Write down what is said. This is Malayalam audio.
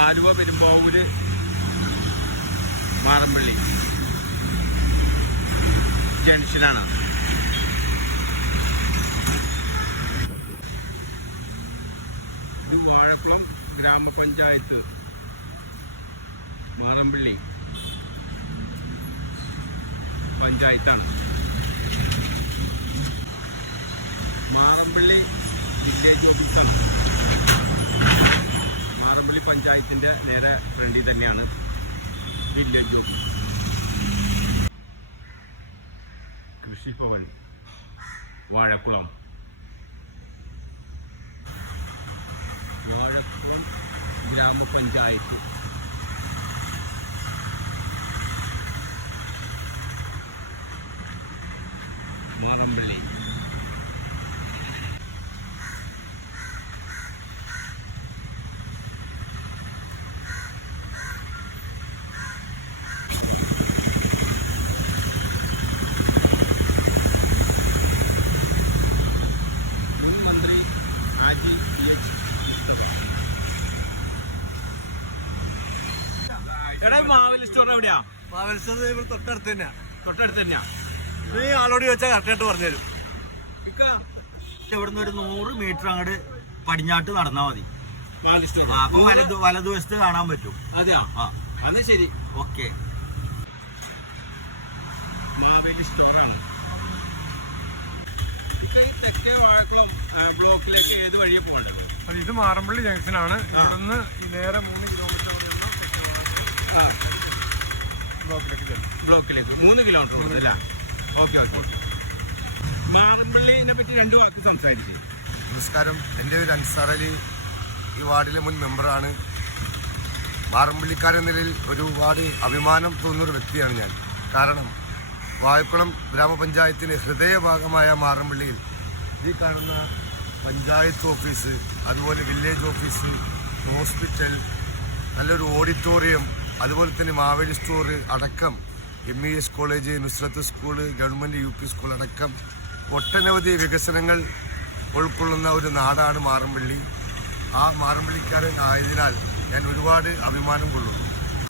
ആലുവ പെരുമ്പാവൂര് മാറമ്പള്ളി. ജംഗ്ഷനാണ്. ഇത് വാഴക്കുളം ഗ്രാമപഞ്ചായത്ത് മാറമ്പള്ളി പഞ്ചായത്താണ്. മാറമ്പള്ളി വില്ലേജ് ഓഫീസാണ്. മാറമ്പള്ളി പഞ്ചായത്തിന്റെ നേരെ ഫ്രണ്ടിൽ തന്നെയാണ് വില്ലേജ് ഓഫീസ് കൃഷിഭവൻ വാഴക്കുളം. വാഴക്കുളം ഗ്രാമപഞ്ചായത്ത്. മാറമ്പള്ളി മുൻ മന്ത്രി എടാ മാവേലി സ്റ്റോർ എവിടെയാ? ഇവിടെ തൊട്ടടുത്ത് തന്നെയാ. തൊട്ടടുത്ത് തന്നെയാ. നീ ആളോട് ചോദിച്ചാൽ കറക്റ്റായിട്ട് പറഞ്ഞുതരും. ഇവിടുന്ന് ഒരു നൂറ് മീറ്റർ അങ്ങോട്ട് പടിഞ്ഞാട്ട് നടന്നാ മതി. സ്റ്റോർ അപ്പൊ വലതു വലതുവശത്ത് കാണാൻ പറ്റും. അതെയാ? ആ. ശരി. ഓക്കെ. മാവേലി സ്റ്റോറാണ് ഈ തെക്കേ വാഴക്കുളം ബ്ലോക്കിലേക്ക് ഏത് വഴിയെ പോകേണ്ടത്? അത് ഇത് മാറമ്പള്ളി ജംഗ്ഷനാണ് ഇവിടുന്ന് നേരെ മൂന്ന് കിലോമീറ്റർ ആ. ബ്ലോക്കിലേക്ക് ബ്ലോക്കിലേക്ക്. മൂന്ന് കിലോമീറ്റർ അല്ല? ഓക്കെ ഓക്കെ മാറമ്പള്ളിനെ പറ്റി രണ്ട് വാക്ക് സംസാരിച്ചു നമസ്കാരം. എന്റെ ഒരു അൻസാർ അലി. ഈ വാർഡിലെ മുൻ മെമ്പറാണ്. മാറമ്പള്ളിക്കാരെന്ന നിലയിൽ ഒരുപാട് അഭിമാനം തോന്നുന്ന ഒരു വ്യക്തിയാണ് ഞാൻ. കാരണം വാഴക്കുളം ഗ്രാമപഞ്ചായത്തിന്റെ ഹൃദയഭാഗമായ മാറമ്പള്ളിയിൽ ഈ കാണുന്ന പഞ്ചായത്ത് ഓഫീസ് അതുപോലെ വില്ലേജ് ഓഫീസ് ഹോസ്പിറ്റൽ നല്ലൊരു ഓഡിറ്റോറിയം അതുപോലെ തന്നെ മാവേലി സ്റ്റോർ അടക്കം M E S college Nusrath school government U P school അടക്കം ഒട്ടനവധി വികസനങ്ങൾ ഉൾക്കൊള്ളുന്ന ഒരു നാടാണ് മാറമ്പള്ളി. ആ മാറമ്പള്ളിക്കാരൻ ആയതിനാൽ ഞാൻ ഒരുപാട് അഭിമാനം കൊള്ളുന്നു.